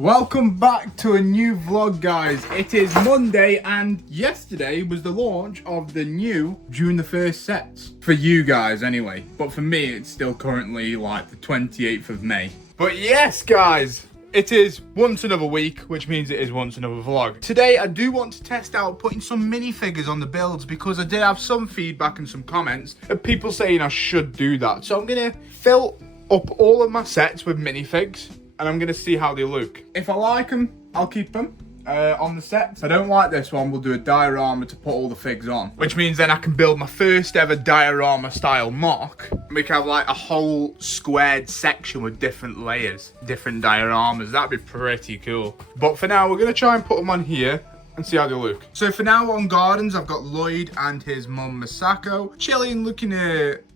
Welcome back to a new vlog, guys. It is Monday and yesterday was the launch of the new June the 1st sets. For you guys anyway, but for me it's still currently like the 28th of May. But yes guys, it is once another week, which means it is once another vlog. Today I do want to test out putting some minifigures on the builds because I did have some feedback and some comments of people saying I should do that. So I'm gonna fill up all of my sets with minifigs and I'm gonna see how they look. If I like them, I'll keep them on the set. If I don't like this one, we'll do a diorama to put all the figs on, which means then I can build my first ever diorama style mock. We can have like a whole squared section with different layers, different dioramas. That'd be pretty cool. But for now, we're gonna try and put them on here and see how they look. So for now on gardens, I've got Lloyd and his mum Masako chilling, looking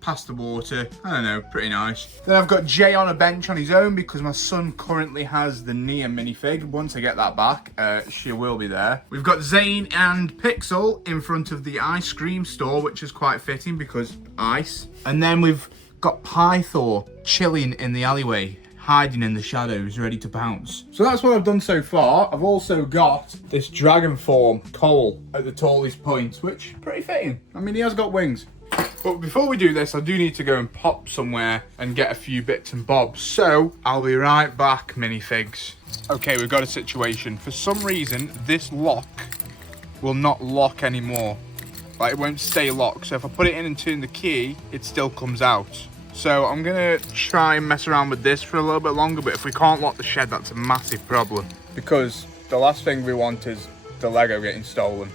past the water. I don't know, pretty nice. Then I've got Jay on a bench on his own because my son currently has the Nia minifig. Once I get that back, she will be there. We've got Zane and Pixel in front of the ice cream store, which is quite fitting because ice. And then we've got Pythor chilling in the alleyway, hiding in the shadows, ready to pounce. So that's what I've done so far. I've also got this dragon form, Cole, at the tallest point, which is pretty fitting. I mean, he has got wings. But before we do this, I do need to go and pop somewhere and get a few bits and bobs. So I'll be right back, minifigs. Okay, we've got a situation. For some reason, this lock will not lock anymore. Like, it won't stay locked. So if I put it in and turn the key, it still comes out. So I'm gonna try and mess around with this for a little bit longer, but if we can't lock the shed, that's a massive problem. Because the last thing we want is the Lego getting stolen.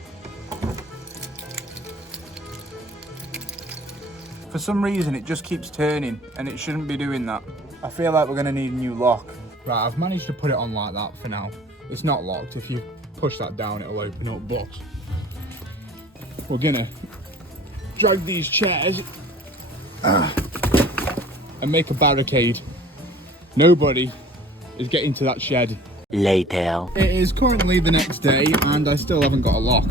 For some reason, it just keeps turning, and it shouldn't be doing that. I feel like we're gonna need a new lock. Right, I've managed to put it on like that for now. It's not locked. If you push that down, it'll open up, but we're gonna drag these chairs and make a barricade. Nobody is getting to that shed. Later. It is currently the next day and I still haven't got a lock.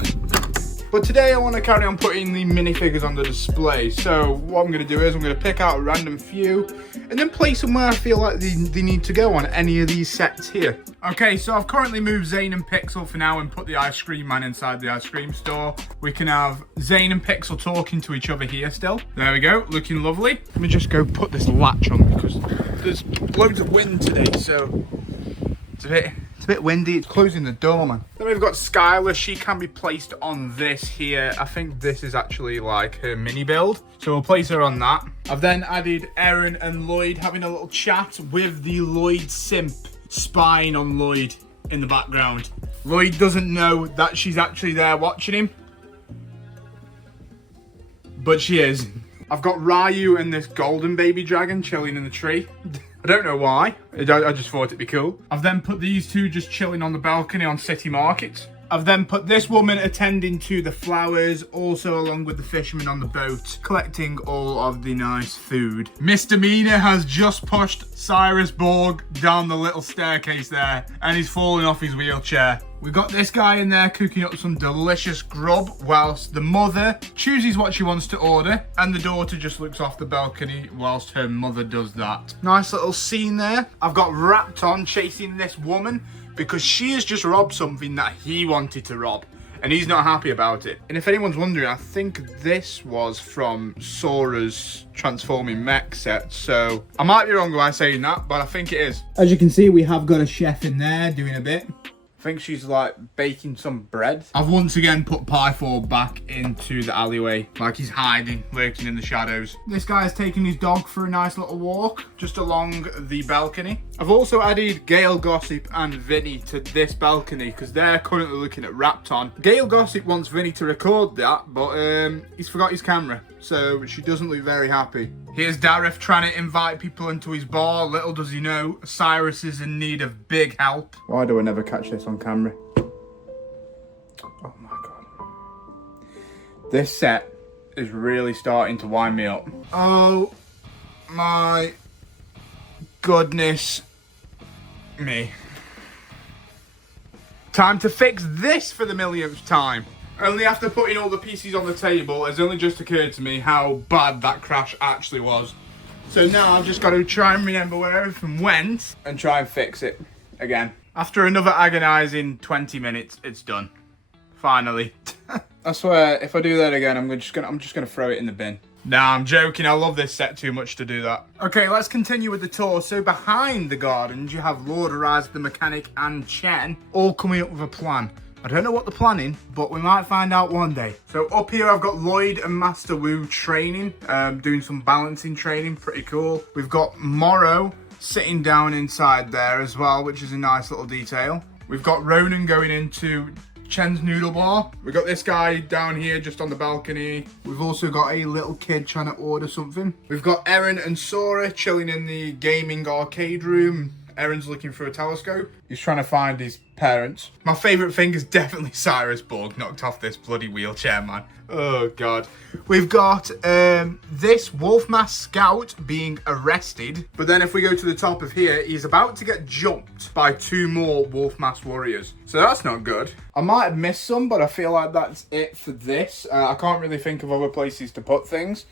But today I want to carry on putting the minifigures on the display. So what I'm going to do is I'm going to pick out a random few and then place them where I feel like they need to go on any of these sets here. Okay, so I've currently moved Zane and Pixel for now and put the ice cream man inside the ice cream store. We can have Zane and Pixel talking to each other here still. There we go, looking lovely. Let me just go put this latch on because there's loads of wind today, so it's a bit windy. It's closing the door, man. Then we've got Skylar. She can be placed on this here. I think this is actually like her mini build. So we'll place her on that. I've then added Erin and Lloyd having a little chat with the Lloyd simp spying on Lloyd in the background. Lloyd doesn't know that she's actually there watching him, but she is. I've got Ryu and this golden baby dragon chilling in the tree. I don't know why, I just thought it'd be cool. I've then put these two just chilling on the balcony on City Market. I've then put this woman attending to the flowers, also along with the fisherman on the boat, collecting all of the nice food. Mr. Mina has just pushed Cyrus Borg down the little staircase there, and he's falling off his wheelchair. We've got this guy in there cooking up some delicious grub, whilst the mother chooses what she wants to order, and the daughter just looks off the balcony whilst her mother does that. Nice little scene there. I've got Rapton chasing this woman, because she has just robbed something that he wanted to rob and he's not happy about it. And if anyone's wondering, I think this was from Sora's transforming mech set, so I might be wrong by saying that, but I think it is. As you can see, we have got a chef in there doing a bit. I think she's like baking some bread. I've once again put Pythor back into the alleyway, like he's hiding, lurking in the shadows. This guy is taking his dog for a nice little walk just along the balcony. I've also added Gail Gossip and Vinny to this balcony because they're currently looking at Rapton. Gail Gossip wants Vinny to record that, but he's forgot his camera, so she doesn't look very happy. Here's Dareth trying to invite people into his bar. Little does he know, Cyrus is in need of big help. Why do I never catch this on camera? Oh my god. This set is really starting to wind me up. Oh my goodness me. Time to fix this for the millionth time. Only after putting all the pieces on the table, it's only just occurred to me how bad that crash actually was. So now I've just got to try and remember where everything went and try and fix it again. After another agonizing 20 minutes, it's done. Finally. I swear, if I do that again, I'm just gonna throw it in the bin. Nah, I'm joking. I love this set too much to do that. Okay, let's continue with the tour. So behind the gardens, you have Lord Raz, the mechanic, and Chen all coming up with a plan. I don't know what they're planning, but we might find out one day. So up here, I've got Lloyd and Master Wu training, doing some balancing training. Pretty cool. We've got Morrow sitting down inside there as well, which is a nice little detail. We've got Ronan going into Chen's noodle bar. We've got this guy down here just on the balcony. We've also got a little kid trying to order something. We've got Eren and Sora chilling in the gaming arcade room. Eren's looking for a telescope. He's trying to find his parents. My favourite thing is definitely Cyrus Bug knocked off this bloody wheelchair, man. Oh, God. We've got this Wolf Mask Scout being arrested. But then if we go to the top of here, he's about to get jumped by 2 more Wolf Mask warriors. So that's not good. I might have missed some, but I feel like that's it for this. I can't really think of other places to put things.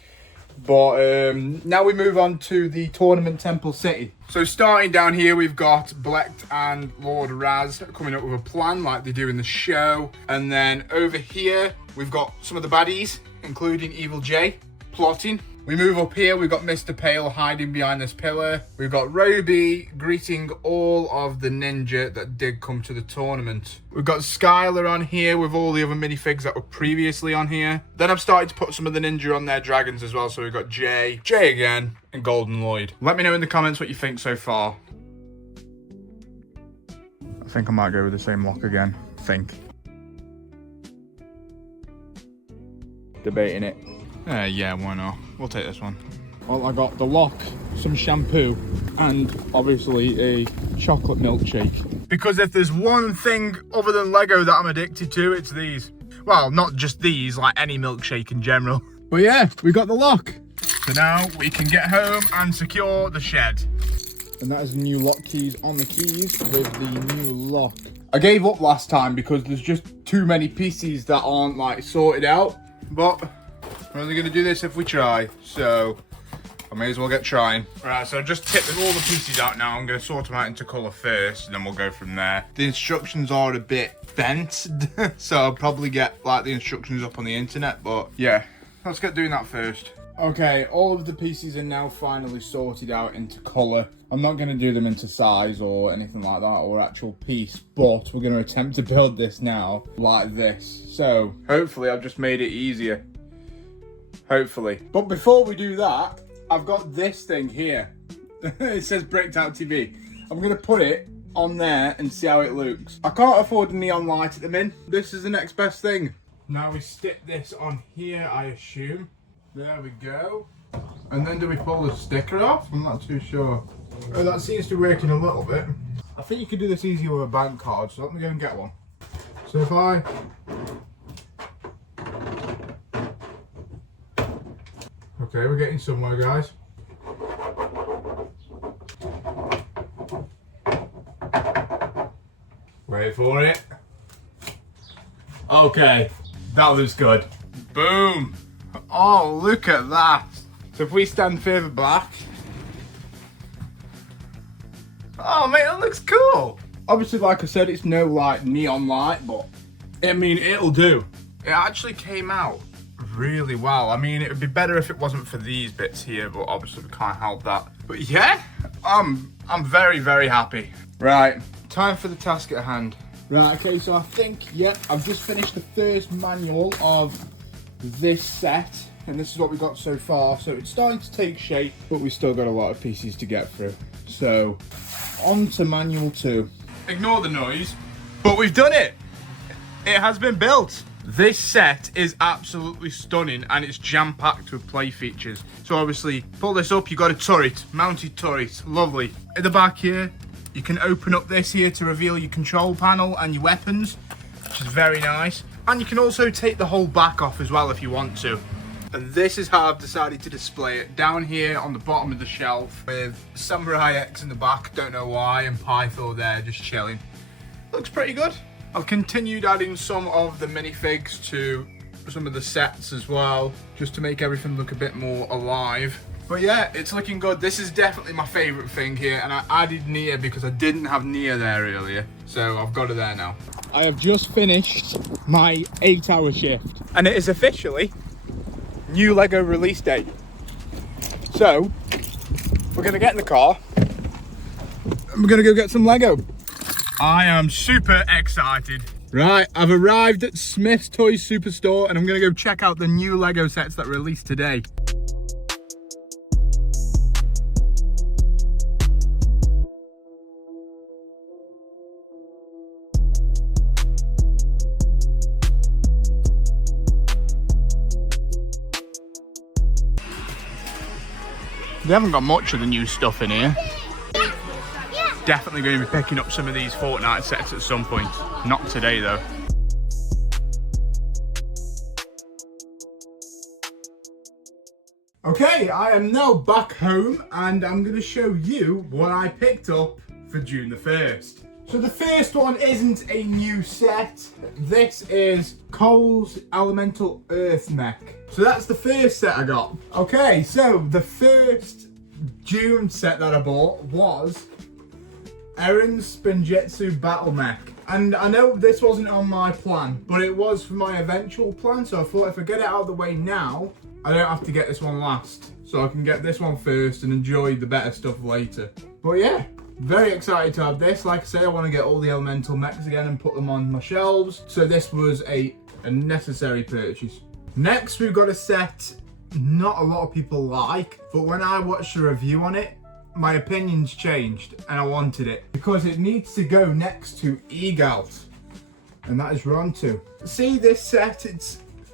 But now we move on to the Tournament Temple City. So starting down here, we've got Blecht and Lord Raz coming up with a plan like they do in the show. And then over here, we've got some of the baddies, including Evil J, plotting. We move up here, we've got Mr. Pale hiding behind this pillar. We've got Roby greeting all of the ninja that did come to the tournament. We've got Skylar on here with all the other minifigs that were previously on here. Then I've started to put some of the ninja on their dragons as well. So we've got Jay again, and Golden Lloyd. Let me know in the comments what you think so far. I think I might go with the same lock again. Debating it. Yeah, why not? We'll take this one. Well, I got the lock, some shampoo, and obviously a chocolate milkshake. Because if there's one thing other than Lego that I'm addicted to, it's these. Well, not just these, like any milkshake in general. But yeah, we got the lock. So now we can get home and secure the shed. And that is the new lock keys on the keys with the new lock. I gave up last time because there's just too many pieces that aren't like sorted out. But we're only going to do this if we try, so I may as well get trying. Right, so I just tipped all the pieces out now. I'm going to sort them out into colour first, and then we'll go from there. The instructions are a bit bent, so I'll probably get like the instructions up on the internet, but yeah, let's get doing that first. Okay, all of the pieces are now finally sorted out into colour. I'm not going to do them into size or anything like that, or actual piece, but we're going to attempt to build this now like this. So hopefully I've just made it easier. Hopefully. But before we do that, I've got this thing here. It says BrickedOutTV. I'm going to put it on there and see how it looks. I can't afford a neon light at the minute. This is the next best thing. Now we stick this on here, I assume. There we go. And then do we pull the sticker off? I'm not too sure. Oh, that seems to be working a little bit. I think you could do this easier with a bank card, so let me go and get one. So if I... Okay, we're getting somewhere, guys. Wait for it. Okay, that looks good. Boom. Oh, look at that. So if we stand further back. Oh, mate, that looks cool. Obviously, like I said, it's no like neon light, but I mean, it'll do. It actually came out really well. I mean, it would be better if it wasn't for these bits here, but obviously we can't help that. But yeah, I'm very, very happy. Right, time for the task at hand. Right, okay, so I think, yep, I've just finished the first manual of this set, and this is what we got so far. So it's starting to take shape, but we've still got a lot of pieces to get through. So on to manual 2. Ignore the noise, but we've done it. It has been built. This set is absolutely stunning, and it's jam-packed with play features. So obviously, pull this up, you got a turret, mounted turret, lovely. At the back here, you can open up this here to reveal your control panel and your weapons, which is very nice. And you can also take the whole back off as well if you want to. And this is how I've decided to display it. Down here on the bottom of the shelf with Samurai X in the back, don't know why, and Pythor there just chilling. Looks pretty good. I've continued adding some of the minifigs to some of the sets as well, just to make everything look a bit more alive. But yeah, it's looking good. This is definitely my favourite thing here, and I added Nia because I didn't have Nia there earlier. So I've got her there now. I have just finished my 8-hour shift and it is officially new LEGO release date. So we're gonna get in the car and we're gonna go get some LEGO. I am super excited. Right, I've arrived at Smith's Toys Superstore and I'm gonna go check out the new LEGO sets that released today. They haven't got much of the new stuff in here. Definitely going to be picking up some of these Fortnite sets at some point. Not today though. Okay, I am now back home and I'm going to show you what I picked up for June the 1st. So the first one isn't a new set. This is Cole's Elemental Earth Mech. So that's the first set I got. Okay, so the first June set that I bought was Erin's Spinjitzu Battle Mech. And I know this wasn't on my plan, but it was for my eventual plan. So I thought if I get it out of the way now, I don't have to get this one last. So I can get this one first and enjoy the better stuff later. But yeah, very excited to have this. Like I say, I want to get all the elemental mechs again and put them on my shelves. So this was a necessary purchase. Next, we've got a set not a lot of people like, but when I watched a review on it, my opinions changed and I wanted it because it needs to go next to Egalt, and that is Rontu. See, this set,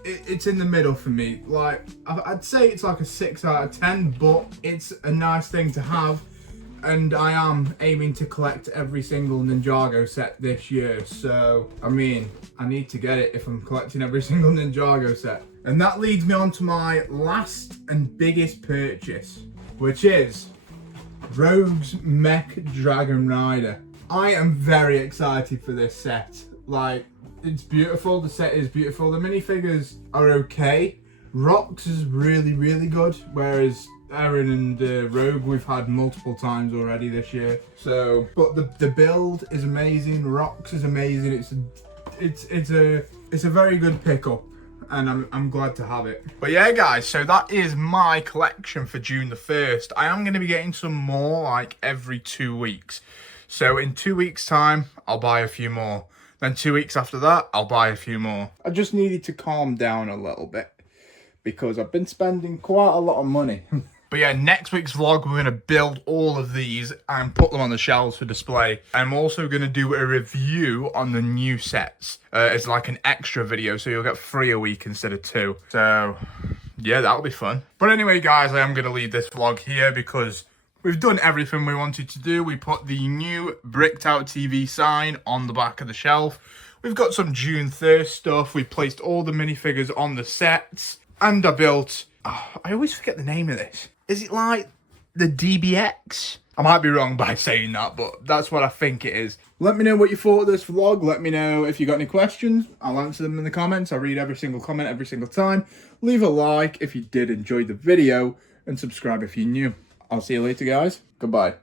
it's in the middle for me. Like, I'd say it's like a 6 out of 10, but it's a nice thing to have. And I am aiming to collect every single Ninjago set this year. So, I mean, I need to get it if I'm collecting every single Ninjago set. And that leads me on to my last and biggest purchase, which is Rogue's Mech Dragon Rider. I am very excited for this set. Like, it's beautiful. The set is beautiful. The minifigures are okay. Rox is really, really good, whereas Erin and Rogue we've had multiple times already this year. So, but the build is amazing. Rox is amazing. It's a very good pickup, and I'm glad to have it. But yeah, guys, so that is my collection for June the 1st. I am going to be getting some more like every 2 weeks. So in 2 weeks' time, I'll buy a few more. Then 2 weeks after that, I'll buy a few more. I just needed to calm down a little bit because I've been spending quite a lot of money. But yeah, next week's vlog, we're going to build all of these and put them on the shelves for display. I'm also going to do a review on the new sets. It's like an extra video, so you'll get 3 a week instead of 2. So yeah, that'll be fun. But anyway, guys, I am going to leave this vlog here because we've done everything we wanted to do. We put the new BrickedOutTV sign on the back of the shelf. We've got some June 1st stuff. We placed all the minifigures on the sets. And I built... Oh, I always forget the name of this. Is it like the DBX? I might be wrong by saying that, but that's what I think it is. Let me know what you thought of this vlog. Let me know if you got any questions. I'll answer them in the comments. I'll read every single comment every single time. Leave a like if you did enjoy the video and subscribe if you're new. I'll see you later, guys. Goodbye.